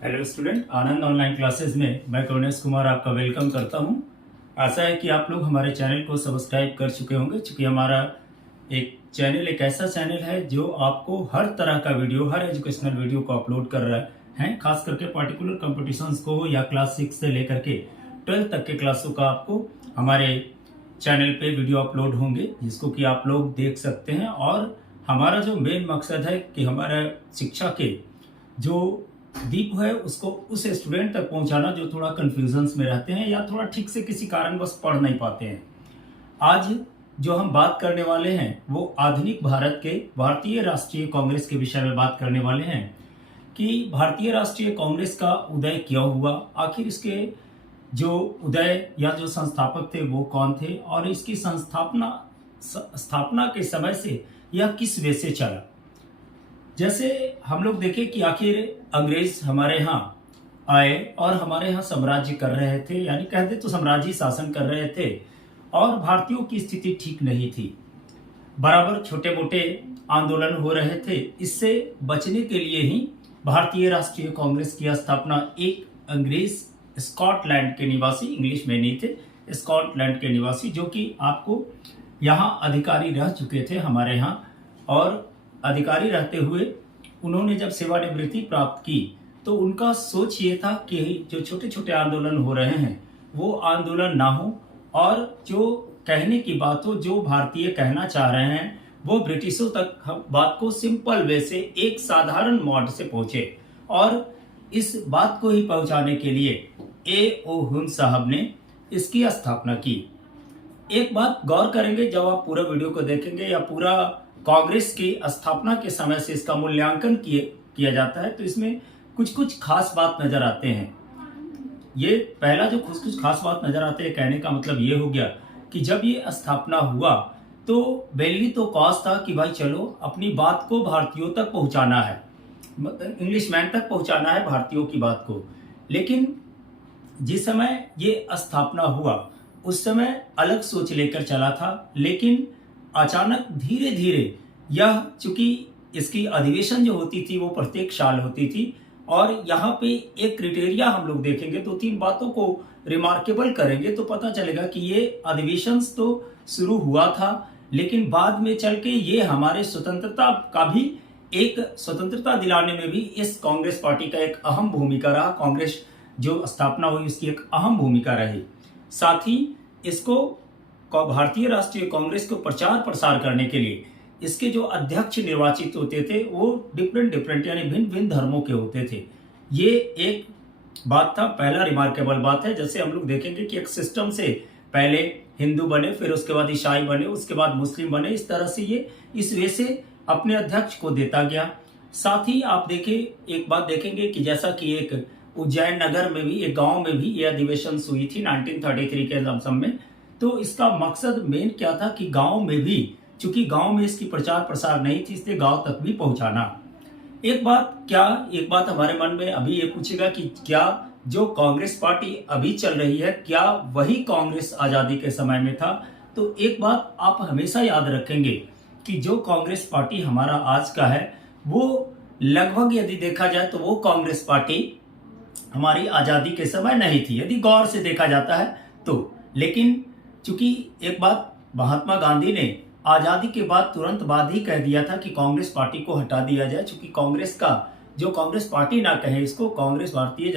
Hello student, आनंद online classes में मैं करुणेश कुमार आपका वेलकम करता हूं। आशा है कि आप लोग हमारे चैनल को सब्सक्राइब कर चुके होंगे, क्योंकि हमारा एक चैनल एक ऐसा चैनल है जो आपको हर तरह का वीडियो, हर एजुकेशनल वीडियो को अपलोड कर रहा है। खास करके पार्टिकुलर कॉम्पिटिशन्स को या क्लास 6 से लेकर के 12 तक के क्लासों का आपको हमारे चैनल पे वीडियो अपलोड होंगे, जिसको कि आप लोग देख सकते हैं। और हमारा जो मेन मकसद है कि हमारा शिक्षा के जो दीप है उसको उस स्टूडेंट तक पहुंचाना जो थोड़ा कंफ्यूजन्स में रहते हैं या थोड़ा ठीक से किसी कारणवश पढ़ नहीं पाते हैं। आज जो हम बात करने वाले हैं वो आधुनिक भारत के भारतीय राष्ट्रीय कांग्रेस के विषय में बात करने वाले हैं कि भारतीय राष्ट्रीय कांग्रेस का उदय क्यों हुआ, आखिर इसके जो उदय या जो संस्थापक थे वो कौन थे, और इसकी स्थापना के समय से यह किस वे से चला। जैसे हम लोग देखें कि आखिर अंग्रेज हमारे यहाँ आए और हमारे यहाँ साम्राज्य कर रहे थे, यानी कहते तो साम्राज्य शासन कर रहे थे, और भारतीयों की स्थिति ठीक नहीं थी। बराबर छोटे मोटे आंदोलन हो रहे थे। इससे बचने के लिए ही भारतीय राष्ट्रीय कांग्रेस की स्थापना एक अंग्रेज स्कॉटलैंड के निवासी, इंग्लिश में नहीं थे, स्कॉटलैंड के निवासी, जो कि आपको यहाँ अधिकारी रह चुके थे हमारे यहाँ, और अधिकारी रहते हुए उन्होंने जब सेवानिवृत्ति प्राप्त की तो उनका सोच ये था कि जो छोटे छोटे आंदोलन हो रहे हैं वो आंदोलन ना हो, और जो कहने की बात हो, जो भारतीय कहना चाह रहे हैं वो ब्रिटिशों तक बात को सिंपल वे से, एक साधारण मोड से पहुंचे। और इस बात को ही पहुंचाने के लिए A.O. ह्यूम साहब ने इसकी स्थापना की। एक बात गौर करेंगे, जब आप पूरा वीडियो को देखेंगे या पूरा कांग्रेस की स्थापना के समय से इसका मूल्यांकन किया जाता है, तो इसमें कुछ कुछ खास बात नजर आते हैं। ये पहला जो कुछ खास बात नजर आते हैं, कहने का मतलब ये हो गया कि जब ये स्थापना हुआ तो बेली तो कॉज था कि भाई चलो अपनी बात को भारतीयों तक पहुंचाना है, इंग्लिश मैन तक पहुंचाना है भारतीयों की बात को। लेकिन जिस समय ये स्थापना हुआ उस समय अलग सोच लेकर चला था, लेकिन अचानक धीरे धीरे यह, चूंकि इसकी अधिवेशन जो होती थी वो प्रत्येक साल होती थी, और यहाँ पे एक क्राइटेरिया हम लोग देखेंगे, दो तीन बातों को रिमार्केबल करेंगे तो पता चलेगा कि ये अधिवेशन तो शुरू हुआ था, लेकिन बाद में चल के ये हमारे स्वतंत्रता का भी, एक स्वतंत्रता दिलाने में भी इस कांग्रेस पार्टी का एक अहम भूमिका रहा। कांग्रेस जो स्थापना हुई उसकी एक अहम भूमिका रही। साथ ही इसको भारतीय राष्ट्रीय कांग्रेस को प्रचार प्रसार करने के लिए इसके जो अध्यक्ष निर्वाचित होते थे वो डिफरेंट यानी भिन्न भिन्न धर्मों के होते थे। ये एक बात था, पहला रिमार्केबल बात है। जैसे हम लोग देखेंगे कि एक सिस्टम से पहले हिंदू बने, फिर उसके बाद ईसाई बने, उसके बाद मुस्लिम बने, इस तरह से ये इस वे से अपने अध्यक्ष को देता गया। साथ ही आप देखें, एक बात देखेंगे कि जैसा कि एक उज्जैन नगर में भी, एक गांव में भी ये अधिवेशन हुई थी 1933 के लमसम में। तो इसका मकसद मेन क्या था कि गांव में भी, चूंकि गांव में इसकी प्रचार प्रसार नहीं थी, इसलिए गांव तक भी पहुंचाना। एक बात हमारे मन में अभी ये पूछेगा कि क्या जो कांग्रेस पार्टी अभी चल रही है, क्या वही कांग्रेस आजादी के समय में था? तो एक बात आप हमेशा याद रखेंगे कि जो कांग्रेस पार्टी हमारा आज का है वो लगभग, यदि देखा जाए तो वो कांग्रेस पार्टी हमारी आजादी के समय नहीं थी, यदि गौर से देखा जाता है तो। लेकिन चूंकि एक बात महात्मा गांधी ने आजादी के बाद तुरंत बाद ही कह दिया था कि कांग्रेस पार्टी को हटा दिया जाए, चूंकि कांग्रेस का जो कांग्रेस पार्टी ना कहे इसको, कांग्रेस भारतीय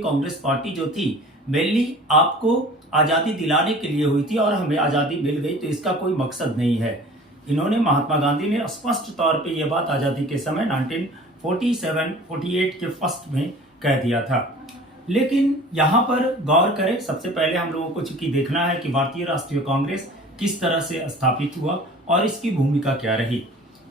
कांग्रेस पार्टी जो थी मेनली आपको आजादी दिलाने के लिए हुई थी, और हमें आजादी मिल गई तो इसका कोई मकसद नहीं है। इन्होंने, महात्मा गांधी ने स्पष्ट तौर पर यह बात आजादी के समय 1947-48 के फर्स्ट में कह दिया था। लेकिन यहाँ पर गौर करें, सबसे पहले हम लोगों को चूंकि देखना है कि भारतीय राष्ट्रीय कांग्रेस किस तरह से स्थापित हुआ और इसकी भूमिका क्या रही।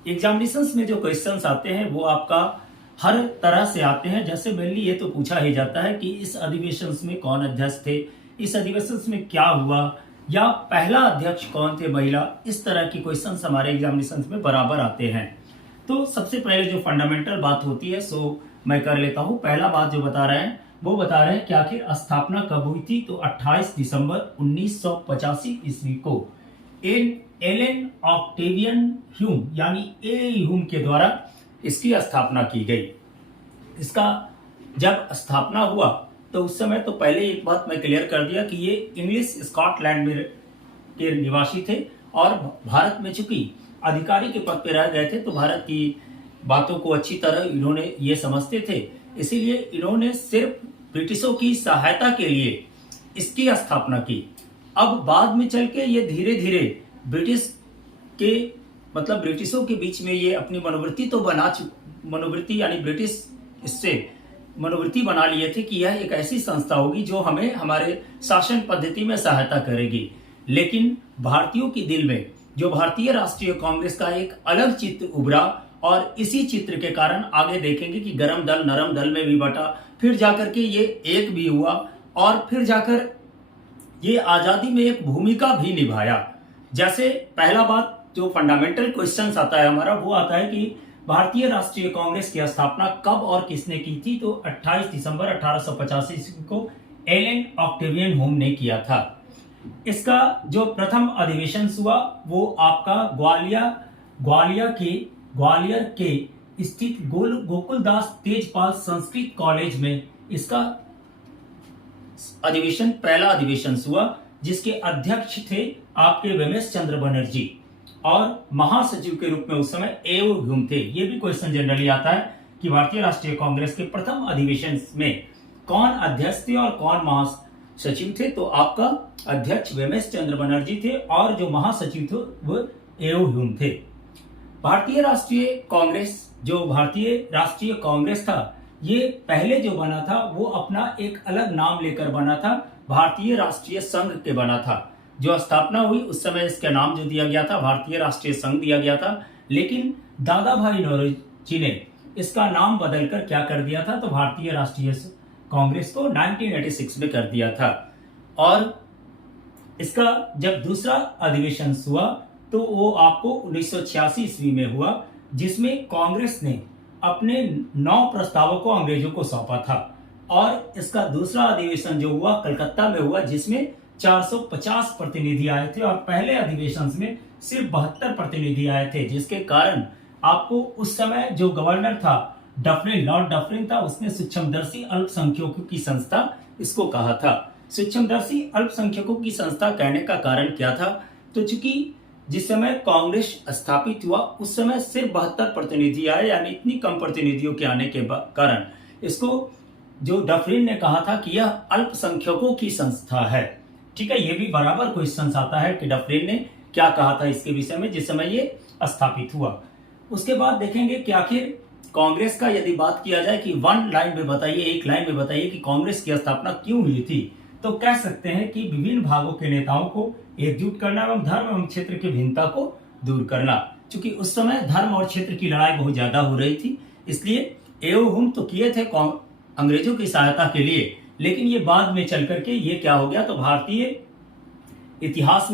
एग्जामिनेशंस में जो क्वेश्चंस आते हैं वो आपका हर तरह से आते हैं। जैसे मेनली ये तो पूछा ही जाता है कि इस अधिवेशन में कौन अध्यक्ष थे, इस अधिवेशन में क्या हुआ, या पहला अध्यक्ष कौन थे, महिला, इस तरह की क्वेश्चंस हमारे एग्जामिनेशन में बराबर आते हैं। तो सबसे पहले जो फंडामेंटल बात होती है सो मैं कर लेता हूँ। पहला बात जो बता रहे हैं वो बता रहे हैं कि आखिर स्थापना कब हुई थी, तो 28 दिसंबर 1985 ईस्वी को एलन ऑक्टेवियन ह्यूम यानी ए ह्यूम के द्वारा इसकी स्थापना की गई। इसका जब स्थापना हुआ तो उस समय तो पहले एक बात मैं क्लियर कर दिया कि ये इंग्लिश स्कॉटलैंड में के निवासी थे और भारत में चूंकि अधिकारी के पद पर रह गए थे तो भारत की बातों को अच्छी तरह इन्होंने ये समझते थे, इसीलिए इन्होंने सिर्फ ब्रिटिशों की सहायता के लिए इसकी स्थापना की। अब बाद में चल के ये धीरे धीरे ब्रिटिश के मतलब ब्रिटिशों के बीच में ये अपनी मनोवृत्ति तो मनोवृत्ति यानी ब्रिटिश इससे मनोवृत्ति बना लिए थे कि यह एक ऐसी संस्था होगी जो हमें हमारे शासन पद्धति में सहायता करेगी। लेकिन भारतीयों के दिल में जो भारतीय राष्ट्रीय कांग्रेस का एक अलग चित्र उभरा और इसी चित्र के कारण आगे देखेंगे कि गरम दल नरम दल में भी बटा, फिर जाकर के ये एक भी हुआ और फिर जाकर ये आजादी में एक भूमिका भी निभाया। जैसे पहला बात जो फंडामेंटल क्वेश्चन आता है हमारा वो आता है कि भारतीय राष्ट्रीय कांग्रेस की स्थापना कब और किसने की थी, तो 28 दिसंबर 1885 को एलन ऑक्टेवियन होम ने किया था। इसका जो प्रथम अधिवेशन हुआ वो आपका ग्वालियर के स्थित गोकुलदास तेजपाल संस्कृत कॉलेज में इसका अधिवेशन पहला अधिवेशन हुआ, जिसके अध्यक्ष थे आपके वेमेश चंद्र बनर्जी और महासचिव के रूप में उस समय एओ ह्यूम थे। ये भी क्वेश्चन जनरली आता है कि भारतीय राष्ट्रीय कांग्रेस के प्रथम अधिवेशन में कौन अध्यक्ष थे और कौन महासचिव थे, तो आपका अध्यक्ष वेमेश चंद्र बनर्जी थे और जो महासचिव थे वो एओ ह्यूम थे। भारतीय राष्ट्रीय कांग्रेस था, ये पहले जो बना था वो अपना एक अलग नाम लेकर बना था, भारतीय राष्ट्रीय संघ के बना था। जो स्थापना हुई उस समय इसका नाम जो दिया गया था भारतीय राष्ट्रीय संघ दिया गया था, लेकिन दादा भाई नौरोजी ने इसका नाम बदलकर क्या कर दिया था, तो भारतीय राष्ट्रीय कांग्रेस को 1986 में कर दिया था। और इसका जब दूसरा अधिवेशन हुआ तो वो आपको 1986 ईस्वी में हुआ, जिसमें कांग्रेस ने अपने 9 प्रस्तावों को अंग्रेजों को सौंपा था। और इसका दूसरा अधिवेशन जो हुआ कलकत्ता में हुआ, जिसमें 450 प्रतिनिधि आए थे और पहले अधिवेशन में सिर्फ 72 प्रतिनिधि आए थे, जिसके कारण आपको उस समय जो गवर्नर था लॉर्ड डफरिन था, उसने सूक्ष्मदर्शी अल्पसंख्यकों की संस्था इसको कहा था। सूक्ष्मदर्शी अल्पसंख्यकों की संस्था कहने का कारण क्या था, तो चूंकि जिस समय कांग्रेस स्थापित हुआ उस समय सिर्फ 72 प्रतिनिधि आए, यानी इतनी कम प्रतिनिधियों के आने के कारण इसको जो डफरिन ने कहा था कि यह अल्पसंख्यकों की संस्था है। ठीक है, ये भी बराबर क्वेश्चन आता है कि डफरिन ने क्या कहा था इसके विषय में जिस समय ये स्थापित हुआ। उसके बाद देखेंगे कि आखिर कांग्रेस का यदि बात किया जाए कि एक लाइन में बताइए कि कांग्रेस की स्थापना क्यों हुई थी, तो कह सकते हैं कि विभिन्न भागों के नेताओं को एकजुट करना एवं धर्म एवं क्षेत्र की भिन्नता को दूर करना। क्योंकि उस समय धर्म और क्षेत्र की लड़ाई बहुत ज्यादा हो रही थी, इसलिए एओ ह्यूम तो किए थे अंग्रेजों की सहायता के लिए, लेकिन ये बाद में चल करके ये क्या हो गया, तो भारतीय इतिहास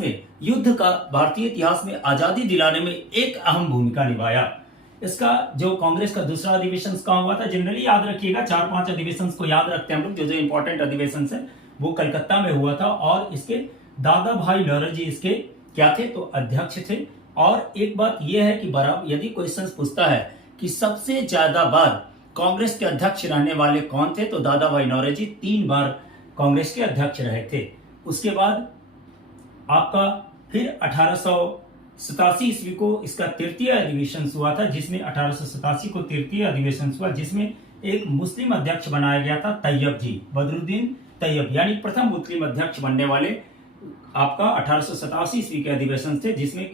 में आजादी दिलाने में एक अहम भूमिका निभाया। इसका जो कांग्रेस का दूसरा अधिवेशन कहाँ हुआ था, जनरली याद रखिएगा 4-5 अधिवेशन को याद रखते हैं हम लोग, जो इंपॉर्टेंट अधिवेशन है वो कलकत्ता में हुआ था और इसके दादा भाई नौरोजी इसके क्या थे, तो अध्यक्ष थे। और एक बात यह है कि बराबर यदि क्वेश्चन पूछता है कि सबसे ज्यादा बार कांग्रेस के अध्यक्ष रहने वाले कौन थे, तो दादा भाई नौरोजी 3 बार कांग्रेस के अध्यक्ष रहे थे। उसके बाद आपका फिर 1887 ईस्वी को इसका तृतीय अधिवेशन हुआ था, जिसमें 1887 को तृतीय अधिवेशन हुआ, जिसमें एक मुस्लिम अध्यक्ष बनाया गया था, तैयब जी, बदरुद्दीन तैयब, यानी प्रथम मुस्लिम अध्यक्ष बनने वाले आपका 1887 ईस्वी के अधिवेशन थे, जिसमें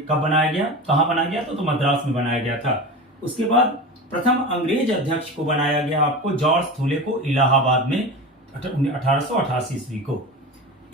कब बनाया गया, कहाँ बनाया गया, तो मद्रास में बनाया गया था। उसके बाद प्रथम अंग्रेज अध्यक्ष को बनाया गया आपको जॉर्ज थूले को इलाहाबाद में 1888 ईस्वी को।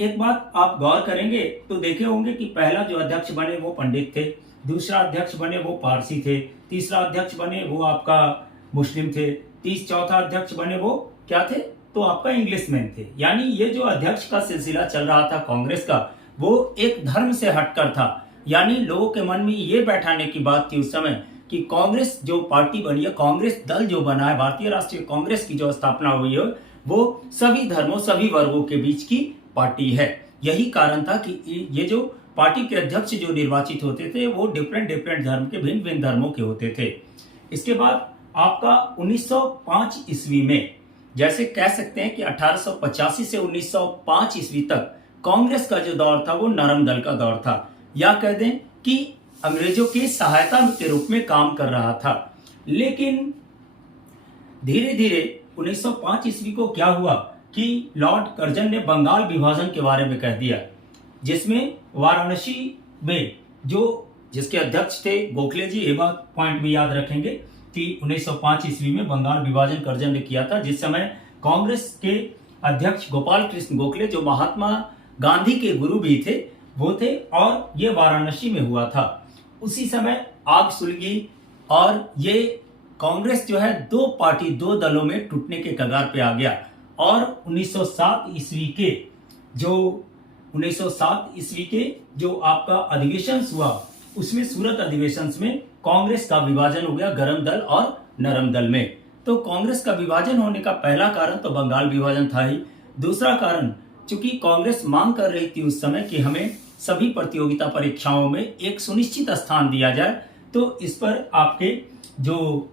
एक बात आप गौर करेंगे तो देखे होंगे कि पहला जो अध्यक्ष बने वो पंडित थे, दूसरा अध्यक्ष बने वो पारसी थे, तीसरा अध्यक्ष बने वो आपका मुस्लिम थे, चौथा अध्यक्ष बने वो क्या थे, तो आपका इंग्लिशमैन थे। यानी ये जो अध्यक्ष का सिलसिला चल रहा था कांग्रेस का, वो एक धर्म से हटकर था। यानी लोगों के मन में ये बैठाने की बात थी उस समय कि कांग्रेस जो पार्टी बनी है, कांग्रेस दल जो बना है, भारतीय राष्ट्रीय कांग्रेस की जो स्थापना हुई है, वो सभी धर्मों सभी वर्गों के बीच की पार्टी है। यही कारण था कि ये जो पार्टी के अध्यक्ष जो निर्वाचित होते थे वो डिफरेंट धर्म के भिन्न धर्मों के होते थे। इसके बाद आपका 1905 ईस्वी में, जैसे कह सकते हैं कि 1885 से 1905 ईस्वी तक कांग्रेस का जो दौर था वो नरम दल का दौर था, या कह दें कि अंग्रेजों की सहायता के रूप में काम कर रहा था। लेकिन धीरे धीरे 1905 ईस्वी को क्या हुआ कि लॉर्ड कर्जन ने बंगाल विभाजन के बारे में कह दिया, जिसमें वाराणसी में जिसके अध्यक्ष थे गोखले जी। ये बात पॉइंट भी याद रखेंगे कि 1905 ईस्वी में बंगाल विभाजन कर्जन ने किया था, जिस समय कांग्रेस के अध्यक्ष गोपाल कृष्ण गोखले, जो महात्मा गांधी के गुरु भी थे, वो थे, और ये वाराणसी में हुआ था। उसी समय आग सुलगी और ये कांग्रेस जो है दो दलों में टूटने के कगार पे आ गया। और 1907 ईस्वी के जो आपका अधिवेशन हुआ, उसमें सूरत अधिवेशन में कांग्रेस का विभाजन हो गया गरम दल और नरम दल में। तो कांग्रेस का विभाजन होने का पहला कारण तो बंगाल विभाजन था ही। दूसरा कारण, चूंकि कांग्रेस मांग कर रही थी उस समय कि हमें सभी प्रतियोगिता परीक्षाओं में एक सुनिश्चित स्थान दिया जाए, तो इस पर आपके जो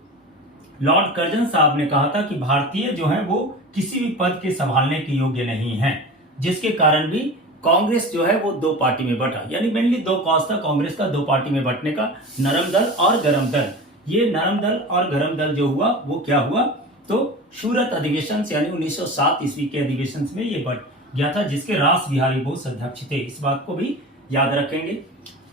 लॉर्ड कर्जन साहब ने कहा था कि भारतीय जो है वो किसी भी पद के संभालने के योग्य नहीं है, जिसके कारण भी कांग्रेस जो है वो दो पार्टी में बटा। यानी मेनली दो कॉज था कांग्रेस का दो पार्टी में बटने का, नरम दल और गरम दल। ये नरम दल और गरम दल जो हुआ वो क्या हुआ, तो सूरत अधिवेशन यानी 1907 ईस्वी के अधिवेशन में ये बट गया था, जिसके रास बिहारी बोस अध्यक्ष थे। इस बात को भी याद रखेंगे।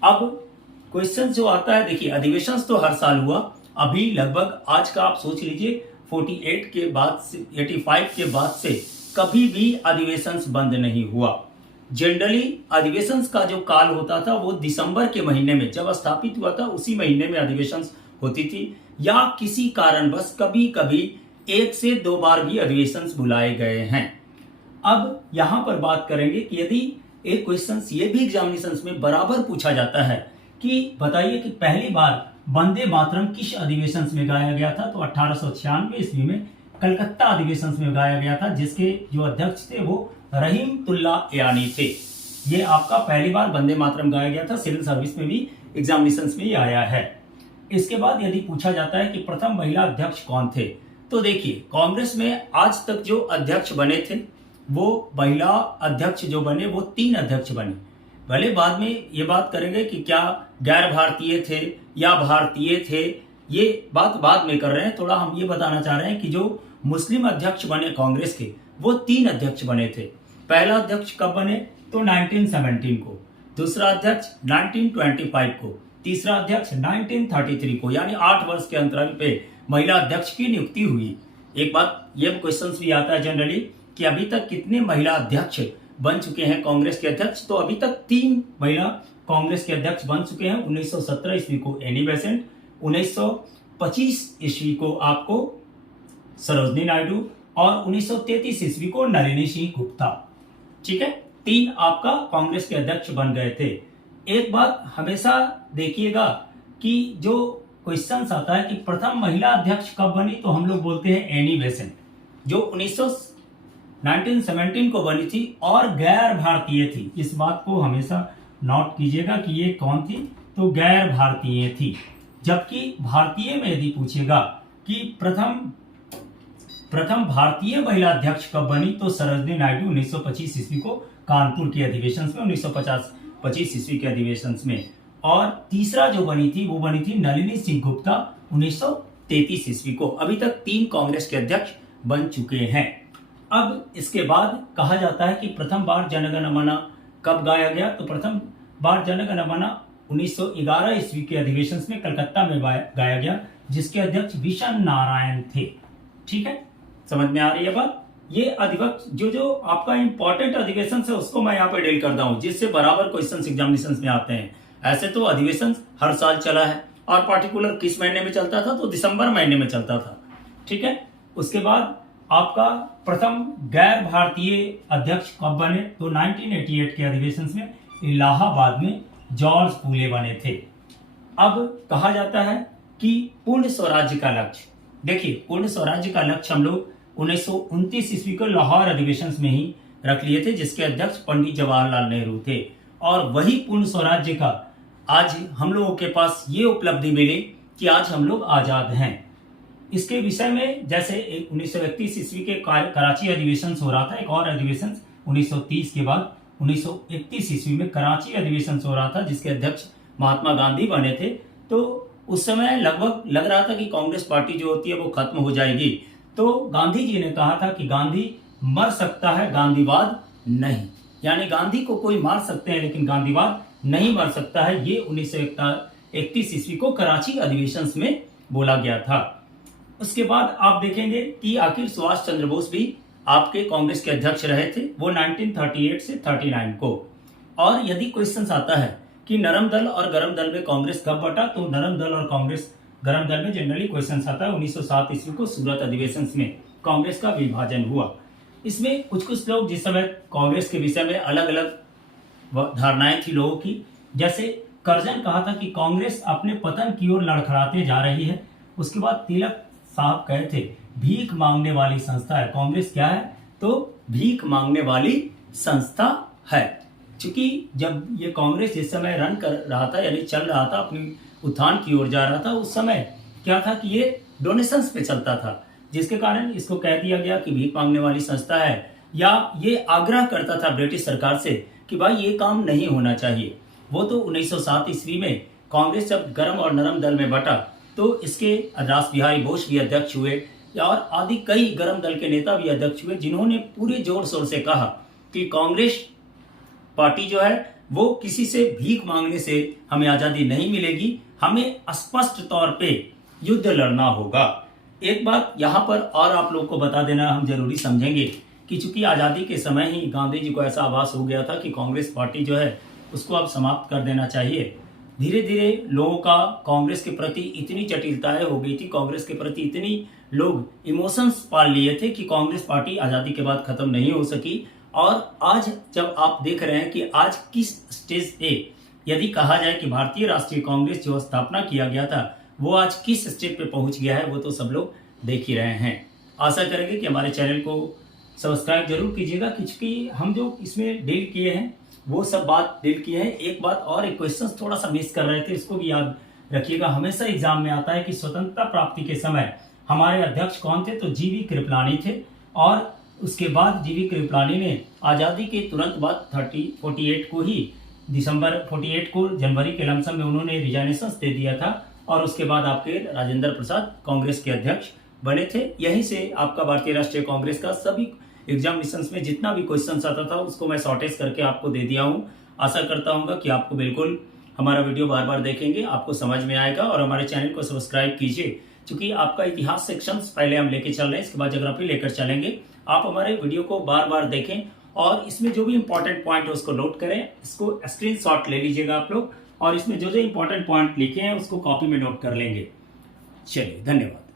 अब क्वेश्चन जो आता है, देखिए अधिवेशन तो हर साल हुआ, अभी लगभग आज का आप सोच लीजिए 48 के बाद से 85 के बाद से कभी भी अधिवेशन बंद नहीं हुआ। जनरली अधिवेशन का जो काल होता था वो दिसंबर के महीने में जब स्थापित हुआ था, उसी महीने में अधिवेशन होती थी, या किसी कारणवश कभी कभी 1 से 2 बार भी अधिवेशन बुलाए गए हैं। अब यहां पर बात करेंगे कि यदि एक क्वेश्चन ये भी एग्जामिनेशन में बराबर पूछा जाता है कि बताइए कि पहली बार वंदे मातरम किस अधिवेशन में गाया गया था, तो 1896 ईस्वी में कलकत्ता अधिवेशन में गाया गया था, जिसके जो अध्यक्ष थे वो रहीमतुल्ला ईरानी थे। ये आपका पहली बार वंदे मातरम गाया गया था, सिविल सर्विस में भी एग्जामिनेशन में ही आया है। इसके बाद यदि पूछा जाता है कि प्रथम महिला अध्यक्ष कौन थे, तो देखिए कांग्रेस में आज तक जो अध्यक्ष बने थे वो महिला अध्यक्ष जो बने वो 3 अध्यक्ष बने। भले बाद में ये बात करेंगे कि क्या गैर भारतीय थे या भारतीय थे, ये बात बाद में कर रहे हैं। थोड़ा हम ये बताना चाह रहे हैं कि जो मुस्लिम अध्यक्ष बने कांग्रेस के वो 3 अध्यक्ष बने थे। पहला अध्यक्ष कब बने, तो 1917 को, दूसरा अध्यक्ष 1925 को, तीसरा अध्यक्ष 1933 को, यानी 8 वर्ष के अंतराल पे महिला अध्यक्ष की नियुक्ति हुई। एक बात ये क्वेश्चन भी आता है जनरली कि अभी तक कितने महिला अध्यक्ष बन चुके हैं कांग्रेस के अध्यक्ष, तो अभी तक 3 महिला कांग्रेस के अध्यक्ष बन चुके हैं। 1917 ईस्वी को एनी बेसेंट, 1925 ईस्वी को आपको सरोजनी नायडू और 1933 ईस्वी को नलिनी सिंह गुप्ता। ठीक है, 3 आपका कांग्रेस के अध्यक्ष बन गए थे। एक बात हमेशा देखिएगा कि जो क्वेश्चन आता है कि प्रथम महिला अध्यक्ष कब बनी, तो हम लोग बोलते हैं एनी बेसेंट, जो 1917 को बनी थी और गैर भारतीय थी। इस बात को हमेशा नोट कीजिएगा कि ये कौन थी, तो गैर भारतीय थी। जबकि भारतीय में यदि पूछेगा कि प्रथम भारतीय महिला अध्यक्ष कब बनी, तो सरोजनी नायडू 1925 ईस्वी को कानपुर के अधिवेशन में, 1925 ईस्वी के अधिवेशन में। और तीसरा जो बनी थी वो बनी थी नलिनी सिंह गुप्ता 1933 ईस्वी को। अभी तक 3 कांग्रेस के अध्यक्ष बन चुके हैं। अब इसके बाद कहा जाता है कि प्रथम बार जनगण मन कब गाया गया, तो प्रथम बार जनगण मन 1911 ईस्वी के अधिवेशन में कलकत्ता में गाया गया, जिसके अध्यक्ष विशन नारायण थे। ठीक है, समझ में आ रही है बात। ये अधिवेशन जो आपका इंपॉर्टेंट अधिवेशन है उसको मैं यहाँ पे डील करता हूँ, जिससे बराबर क्वेश्चन एग्जामिनेशन में आते हैं। ऐसे तो अधिवेशन हर साल चला है, और पार्टिकुलर किस महीने में चलता था, तो दिसंबर महीने में चलता था। ठीक है, उसके बाद आपका प्रथम गैर भारतीय अध्यक्ष कब बने, तो 1988 के अधिवेशन में इलाहाबाद में जॉर्ज फूले बने थे। अब कहा जाता है कि पूर्ण स्वराज्य का लक्ष्य, देखिए पूर्ण स्वराज्य का लक्ष्य हम लोग 1929 ईस्वी को लाहौर अधिवेशन में ही रख लिए थे, जिसके अध्यक्ष पंडित जवाहरलाल नेहरू थे। और वही पूर्ण स्वराज्य का आज हम लोगों के पास ये उपलब्धि मिली कि आज हम लोग आजाद हैं। इसके विषय में जैसे 1931 ईस्वी के कराची अधिवेशन हो रहा था, एक और अधिवेशन 1930 के बाद 1931 ईस्वी में कराची अधिवेशन हो रहा था, जिसके अध्यक्ष महात्मा गांधी बने थे। तो उस समय लगभग लग रहा था कि कांग्रेस पार्टी जो होती है वो खत्म हो जाएगी। तो गांधी जी ने कहा था कि गांधी मर सकता है, गांधीवाद नहीं। यानी गांधी को कोई मार सकते हैं लेकिन गांधीवाद नहीं मर सकता है। ये 1931 ईस्वी को कराची अधिवेशन में बोला गया था। उसके बाद आप देखेंगे कि आखिर सुभाष चंद्र बोस भी आपके कांग्रेस के अध्यक्ष रहे थे, वो 1938 से 39 को। और यदि क्वेश्चन आता है कि नरम दल और गरम दल में कांग्रेस कब बटा, तो नरम दल और कांग्रेस गरम दल में जनरली क्वेश्चन आता है 1907 ईस्वी को सूरत अधिवेशन में कांग्रेस का विभाजन हुआ। इसमें कुछ लोग जिस समय कांग्रेस के विषय में अलग अलग धारणाएं थी लोगों की, जैसे कर्जन कहा था कि कांग्रेस अपने पतन की ओर लड़खड़ाते जा रही है। उसके बाद तिलक साहब कहे थे भीख मांगने वाली संस्था है कांग्रेस। क्या है? तो भीख मांगने वाली संस्था है। क्योंकि जब ये कांग्रेस जिस समय रन कर रहा था, यानी चल रहा था, अपनी उत्थान की ओर जा रहा था, उस समय क्या था कि ये डोनेशंस पे चलता था, जिसके कारण इसको कह दिया गया कि भीख मांगने वाली संस्था है। या ये आग्रह करता था ब्रिटिश सरकार से कि भाई ये काम नहीं होना चाहिए। वो तो 1907 ईस्वी में कांग्रेस जब गरम और नरम दल में बटा तो इसके रास बिहारी बोस भी अध्यक्ष हुए और आदि कई गरम दल के नेता भी अध्यक्ष हुए, जिन्होंने पूरे जोर शोर से कहा कि कांग्रेस पार्टी जो है वो किसी से भीख मांगने से हमें आजादी नहीं मिलेगी, हमें स्पष्ट तौर पे युद्ध लड़ना होगा। एक बात यहाँ पर और आप लोग को बता देना हम जरूरी समझेंगे कि चूंकि आजादी के समय ही गांधी जी को ऐसा आभास हो गया था कि कांग्रेस पार्टी जो है उसको अब समाप्त कर देना चाहिए। धीरे धीरे लोगों का कांग्रेस के प्रति इतनी जटिलताएं हो गई थी, कांग्रेस के प्रति इतनी लोग इमोशंस पाल लिए थे कि कांग्रेस पार्टी आजादी के बाद खत्म नहीं हो सकी। और आज जब आप देख रहे हैं कि आज किस स्टेज पे, यदि कहा जाए कि भारतीय राष्ट्रीय कांग्रेस जो स्थापना किया गया था वो आज किस स्टेज पे पहुंच गया है, वो तो सब लोग देख ही रहे हैं। आशा करेंगे कि हमारे चैनल को सब्सक्राइब जरूर कीजिएगा, क्योंकि हम जो इसमें डील किए हैं वो सब बात डील किए हैं। एक बात और, एक क्वेश्चन थोड़ा सा मिस कर रहे थे, इसको भी याद रखिएगा। हमेशा एग्जाम में आता है कि स्वतंत्रता प्राप्ति के समय हमारे अध्यक्ष कौन थे, तो जीवी कृपलानी थे। और उसके बाद जीवी कृपलानी ने आज़ादी के तुरंत बाद 48 को ही दिसंबर 48 को जनवरी के लमसम में उन्होंने रिजाइनेशन दे दिया था। और उसके बाद आपके राजेंद्र प्रसाद कांग्रेस के अध्यक्ष बने थे। यहीं से आपका भारतीय राष्ट्रीय कांग्रेस का सभी एग्जामिनेशन में जितना भी क्वेश्चन आता था उसको मैं शॉर्टेज करके आपको दे दिया हूँ। आशा करता हूँ कि आपको बिल्कुल हमारा वीडियो बार बार देखेंगे आपको समझ में आएगा। और हमारे चैनल को सब्सक्राइब कीजिए, क्योंकि आपका इतिहास सेक्शंस पहले हम लेके चल रहे हैं, इसके बाद ज्योग्राफी लेकर चलेंगे। आप हमारे वीडियो को बार बार देखें और इसमें जो भी इंपॉर्टेंट पॉइंट है उसको नोट करें, इसको स्क्रीनशॉट ले लीजिएगा आप लोग, और इसमें जो जो इंपॉर्टेंट पॉइंट लिखे हैं उसको कॉपी में नोट कर लेंगे। चलिए, धन्यवाद।